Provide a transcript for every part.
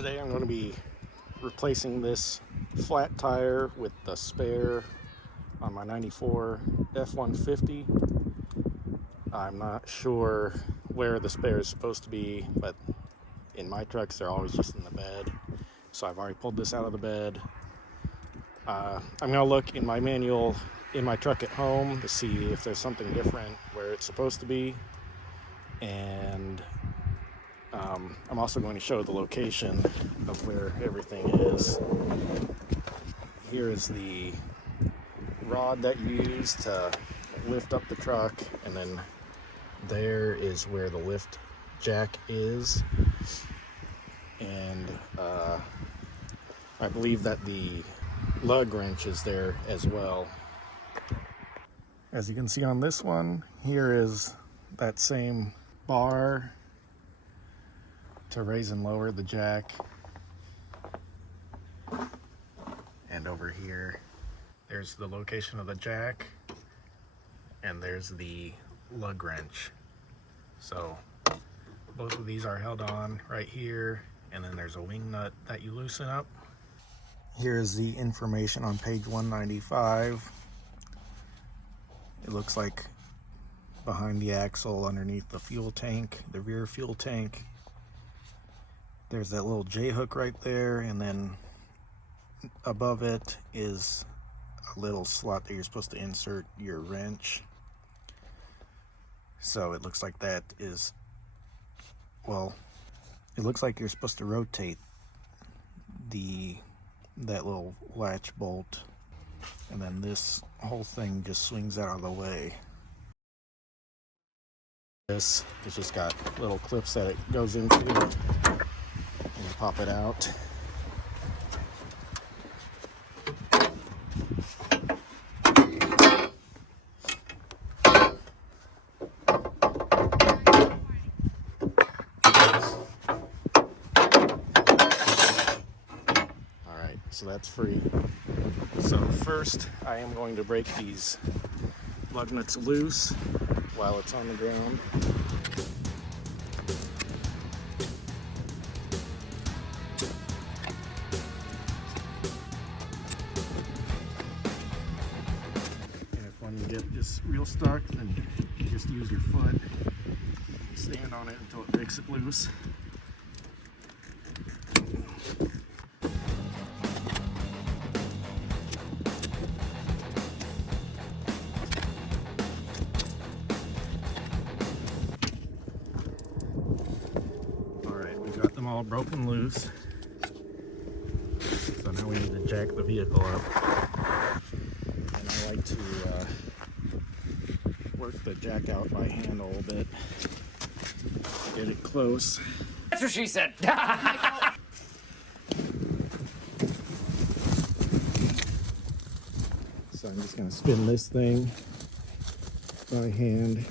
Today I'm going to be replacing this flat tire with the spare on my 94 F150. I'm not sure where the spare is supposed to be, but in my trucks they're always just in the bed. So I've already pulled this out of the bed. I'm going to look in my manual in my truck at home to see if there's something different where it's supposed to be. And I'm also going to show the location of where everything is. Here is the rod that you use to lift up the truck, and then there is where the lift jack is. And I believe that the lug wrench is there as well. As you can see on this one, here is that same bar to raise and lower the jack. And over here, there's the location of the jack, and there's the lug wrench. So both of these are held on right here, and then there's a wing nut that you loosen up. Here's the information on page 195. It looks like behind the axle, underneath the fuel tank, the rear fuel tank, there's that little J-hook right there, and then above it is a little slot that you're supposed to insert your wrench. So it looks like that is, well, it looks like you're supposed to rotate that little latch bolt, and then this whole thing just swings out of the way. This, it's just got little clips that it goes into, and you pop it out. Alright, so that's free. So first, I am going to break these lug nuts loose while it's on the ground. And if one you get just real stuck, then you just use your foot, stand on it until it breaks it loose. Got them all broken loose, so now we need to jack the vehicle up. And I like to work the jack out by hand a little bit, get it close. That's what she said. So I'm just going to spin this thing by hand.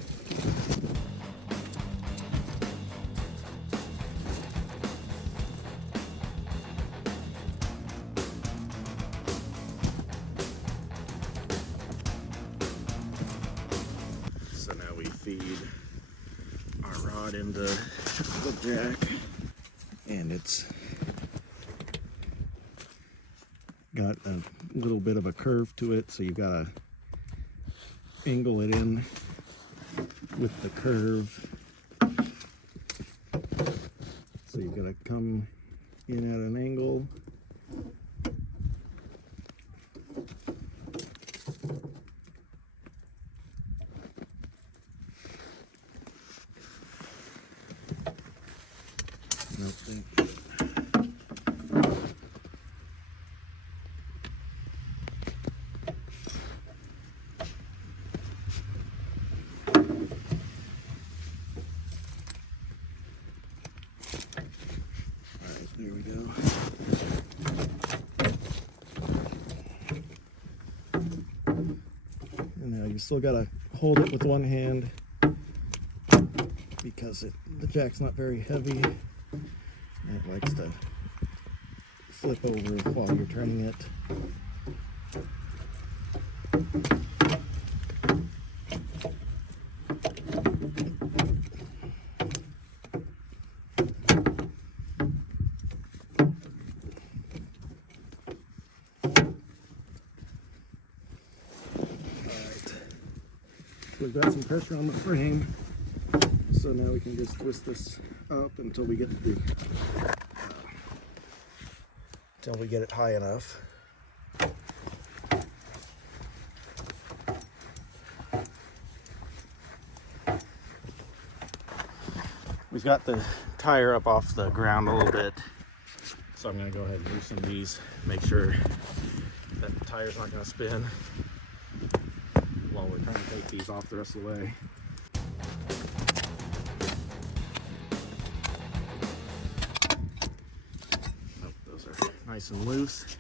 So now we feed our rod into the jack, and it's got a little bit of a curve to it, so you've got to angle it in with the curve. So you've got to come in at an angle. Alright, there we go. And now you still gotta hold it with one hand because the jack's not very heavy, and it likes to flip over while you're turning it. we've got some pressure on the frame. So now we can just twist this up until we get it high enough. We've got the tire up off the ground a little bit, so I'm going to go ahead and loosen these, make sure that the tire's not going to spin while we're trying to take these off the rest of the way. Nope, those are nice and loose.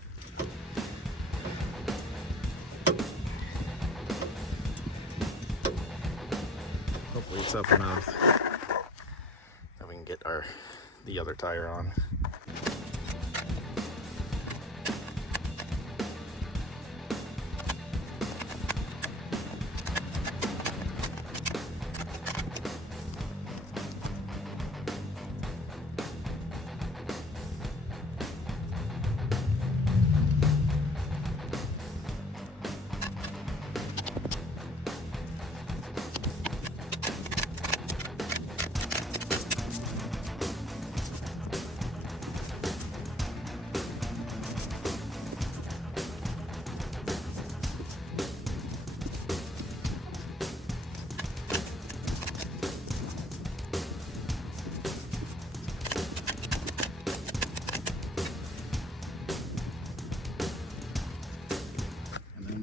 Hopefully it's up enough that we can get the other tire on.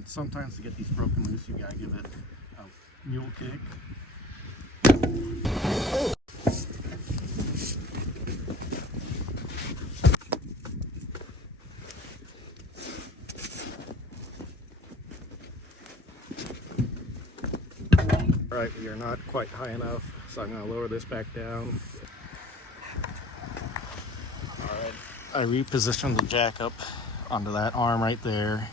Sometimes to get these broken loose, you gotta give it a mule kick. Alright, we are not quite high enough, so I'm gonna lower this back down. Alright, I repositioned the jack up onto that arm right there.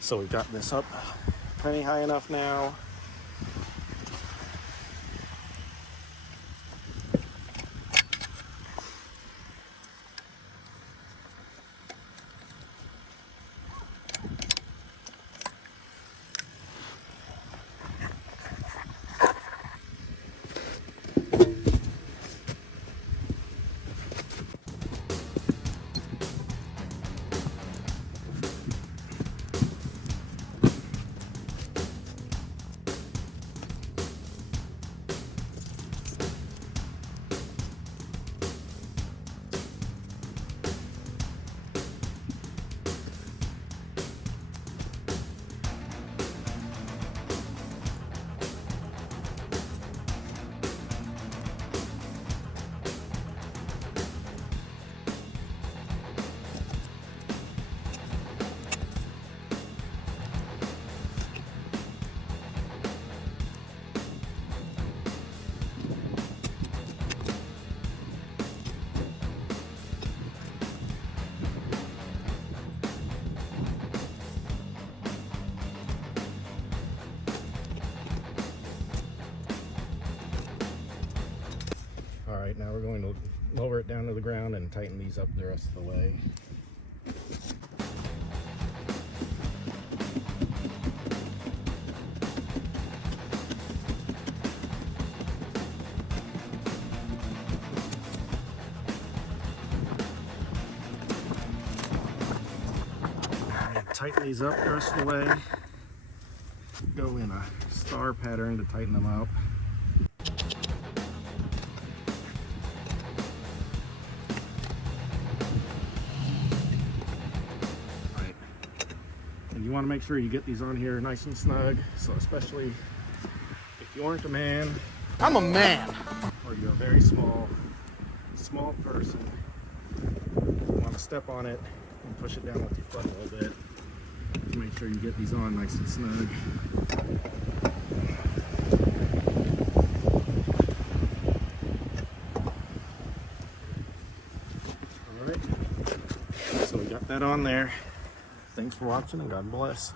So we've got this up plenty high enough now. Alright, now we're going to lower it down to the ground and tighten these up the rest of the way. Tighten these up the rest of the way. Go in a star pattern to tighten them up. You want to make sure you get these on here nice and snug, so especially if you aren't a man, I'm a man, or you're a very small person, you want to step on it and push it down with your foot a little bit to make sure you get these on nice and snug. All right, so we got that on there. Thanks for watching and God bless.